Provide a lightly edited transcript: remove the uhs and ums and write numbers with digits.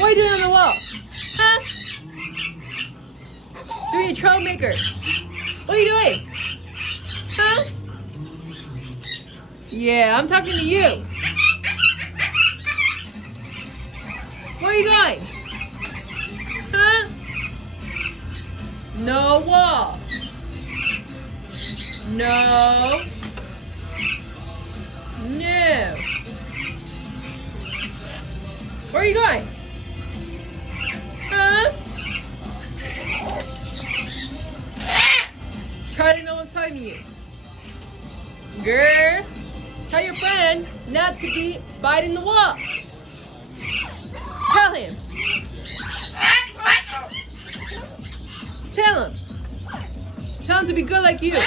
What are you doing on the wall? Huh? You're a troublemaker. What are you doing? Huh? Yeah, I'm talking to you. Where are you going? Huh? No wall. No. No. Where are you going? Huh? Charlie, no one's talking to you. Girl, tell your friend not to be biting the wall. Tell him. Tell him. Tell him to be good like you.